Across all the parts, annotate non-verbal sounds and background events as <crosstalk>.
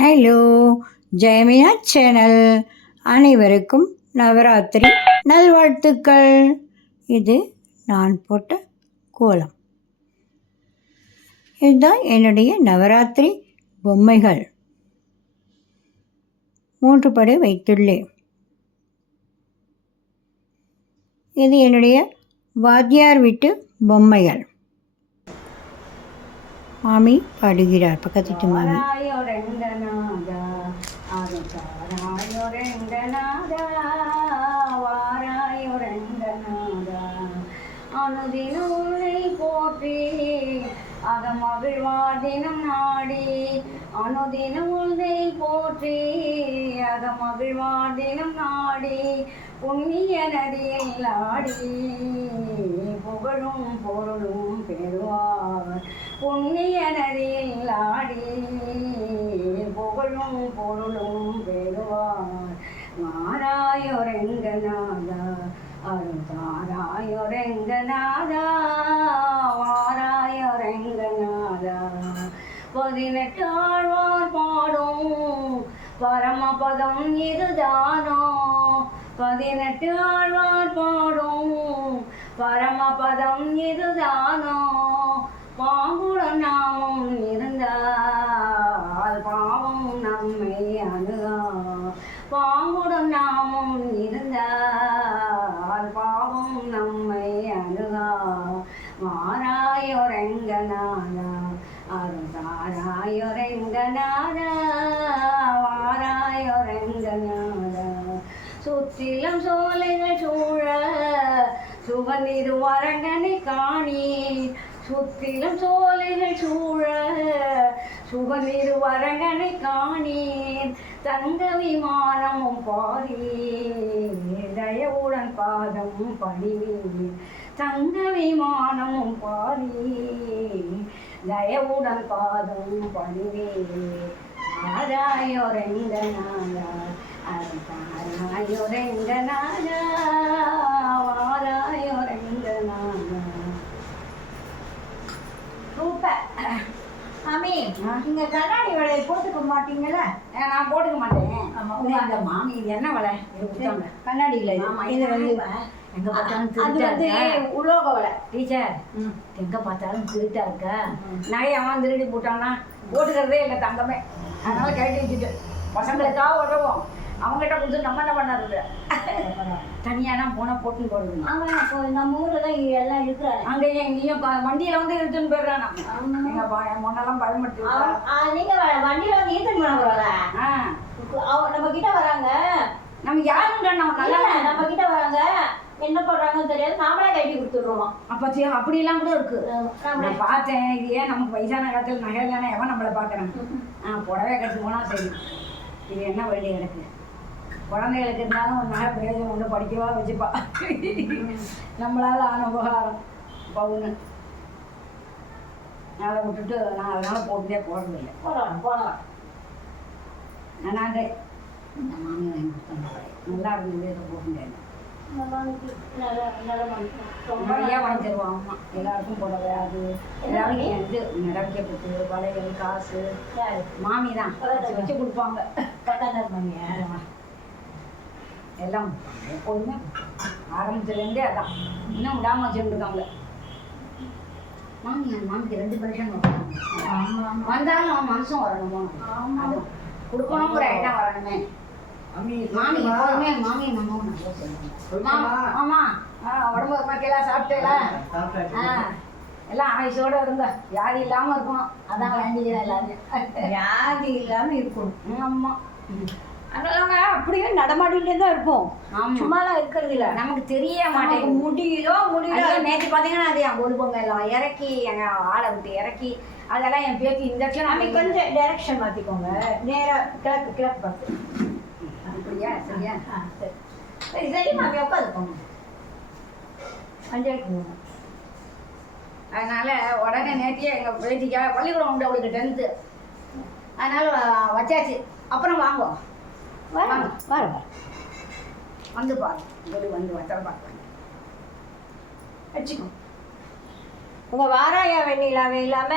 Hello ஜெயமியா channel. அனைவருக்கும் நவராத்திரி நல்வாழ்த்துக்கள். இது நான் போட்ட கோலம். இதுதான் என்னுடைய நவராத்திரி பொம்மைகள். மூன்று படை வைத்துள்ளேன் இது என்னுடைய வாத்தியார் வீட்டு பொம்மைகள். மாமி பாடுகிறார் பக்கத்து வீட்டு மாமி வாராயோரெங்கநாதா, அதுதாராயோரெங்கநாதா, வாராயோரெங்கநாதா. அனுதினம் அகமகிழ்வாதினம் நாடி அனுதினம் உன்னை போற்றி அகமகிழ்வாதினம் நாடி புண்ணிய நதியில் ஆடி புகழும் பொருளும் பெறுவார். புண்ணிய நதியில் ஆடி புகழும் பொருளும் பெறுவார். மாறாயொரெங்கநாதா அருதாராயோரெங்கநாதா தாராயொரெங்கநாதா மாறாயொரெங்கநாதா. பதினெட்டாழ்வார் பாடும் பரமபதம் இதுதானோ? பதினெட்டு ஆழ்வார் பாடும். பரமபதம் இதுதானோ பாங்குடன் நாமும் இருந்தால் பாவம் நம்மை அணுகா. பாங்குடன் நாமும் இருந்தால் பாவம் நம்மை அணுகா. மாறாயோரெங்கநாதா அருதாராயோரெங்கநாதா சுற்றிலும் சோலைகள் சூழ சுகநிது வரங்கனை காணீர். சுத்திலும் சோலைகள் சூழ சுகநிது வரங்கனை காணீர். தங்க விமானமும் பாரீர் பாதமும் பணிவீர். தங்க விமானமும் பாரி தயவுடன் பாதமும் பணிவீர். ஆராயோரெங்கநாதா ஆராயோரெங்கநாதா சூப்பர். மாமி நீங்க கண்ணாடி வளையல் போட்டுக்க மாட்டீங்கல்ல? நான் போட்டுக்க மாட்டேன். ஆமா, அந்த மாமி இது என்ன வலை? கண்ணாடியில இது. ஆமா, இது வந்து எங்க பார்த்தாலும் திருட்டா வந்து இருக்கா? உலோக வலை. டீச்சர் எங்க பார்த்தாலும் திருட்டா இருக்கா? நகை அவன் திருடி போட்டான்னா போட்டுக்கிறதே இல்லை தங்கமே. அதனால கழட்டி வச்சுட்டு பசங்களுக்காக உதவும் அவங்ககிட்ட கொடுத்து நம்ம என்ன பண்ணறது? தனியானா போனா போட்டுன்னு போடுறது ஆமா இப்போ நம்ம ஊர்ல தான் எல்லாம் இருக்கிறாரு அங்க எங்கேயும் ப- வண்டியில வந்து எடுத்துன்னு போயிடுறான் எங்க ப- என் பொண்ணெல்லாம் பயன்படுத்தி நீங்க வண்டியில வந்து பண்ண போறல ஆ. நம்ம கிட்ட வராங்க. நம்ம யாருன்ற நம்ம நல்லா நம்ம கிட்ட வராங்க. என்ன பண்றாங்கன்னு தெரியாது. நாமளே கட்டி கொடுத்துடுறோம்? அப்பத்தி அப்படிலாம் கூட இருக்கு. நான் பார்த்தேன். இது ஏன் நமக்கு வயசான காலத்தில் நகை இல்லைன்னா எவன் நம்மளை பார்க்குறான்? ஆ புடவை கட்டு போனால் சரி. இது என்ன வழி எனக்கு? குழந்தைகளுக்கு இருந்தாலும் ஒரு நகை பிரயோஜனம் உண்டு படிக்கவா வச்சுப்பா. நம்மளால ஆன உபகாரம். பவுனு அதை விட்டுட்டு நான் அதனால போட்டுட்டே போடுறதில்லை போடலாம் போடலாம் நகை இந்த மாமி வாங்கி கொடுத்தாங்க நல்லா இருந்தது இதை போட்டுட்டேன் நிறையா வாங்கி தருவான் அம்மா எல்லாருக்கும் புடவை அது எல்லாரும் இது நடக்க பத்து வளையல் காசு? மாமி தான் வச்சு கொடுப்பாங்க. மாமியா? எல்லாம் எப்போதுமே ஆரம்பத்துலேருந்தே அதான். இன்னும் விடாம வச்சுருக்காங்க மாமி என் மாமிக்கு ரெண்டு ஆமா, ஆமா. வந்தாலும் மனசும் வரணுமோ? ஆமா. அது கொடுக்கணுங்கிற ஐட்டம் வரணுமே. மாமி எப்போதுமே மாமி மாமாவும் நல்லா சொல்லுவாங்க ஆமா. ஆ உடம்பு ஒரு மக்களா சாப்பிட்டேல? எல்லாம் ஆயுசோட இருந்த யாரும் இல்லாம இருக்கணும். அதான் வேண்டிக்கிறேன் எல்லாருமே வியாதி இல்லாம இருக்கணும். ம், ஆமா. அதனால அப்படியே நடமாடிட்டே தான் இருப்போம். சும்மாலாம் இருக்கிறது இல்ல நமக்கு தெரிய மாட்டேங்குது. முடியுதோ முடியல. ஐயோ, நேத்து பாத்தீங்கன்னா அது என் கொழு பொங்கல் எல்லாம் இறக்கி எங்க ஆளை விட்டு இறக்கி அதெல்லாம் என் பேத்தி இந்த நம்ம லட்சம் கொஞ்சம் டைரக்ஷன் மாத்திக்கோங்க. நேரா கிழக்கு கிழக்கு பார்த்து அப்படியா? சரியா? ஆ, சரி. சரி. மாமி உட்காந்துக்கோங்க அஞ்சலிக்கு போங்க. அதனால உடனே நேத்தியே எங்க பேத்திக்காக பள்ளிக்கூடம் உண்டு அவளுக்கு டென்த்து அதனால வச்சாச்சு. அப்புறம் வாங்குவோம் வர. வர வந்து பாரு வந்து வச்சா பார்க்கலாம் வச்சுக்கோ. உங்க வாராய வெண்ணிலாவே இல்லாம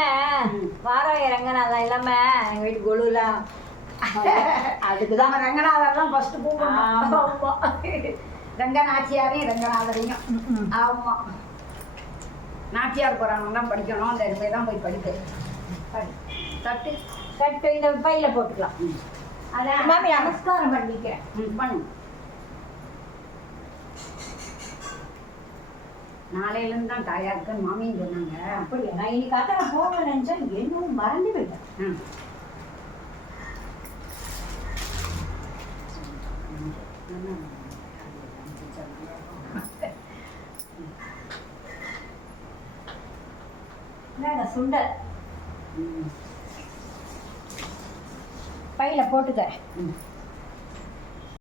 ம். வாராய ரங்கநாதன் இல்லாம எங்க வீட்டு கொலுலாம் <laughs> அதுக்கு தான் ஃபர்ஸ்ட் கூப்பிடணும் ஆமா. ரங்கநாச்சியாரையும் ரங்கநாதரையும். ஆமா. நாச்சியார் புராணம் தான் படிக்கணும். அந்த இடத்துல தான் போய் படிக்க படி. தட்டு. கட்டு இந்த பையில போட்டுக்கலாம். அதான் மாமி நமஸ்காரம் பண்ணிக்கிறேன் ம், பண்ணு நாளையிலேருந்து தான் தாயாருக்குன்னு மாமின்னு சொன்னாங்க அப்படியா நான் இன்னைக்கு அத்தனை போகணும்னு நினைச்சேன் என்னும் மறந்து போயிட்டேன் சுண்டல். பையில போட்டுக்க ம்.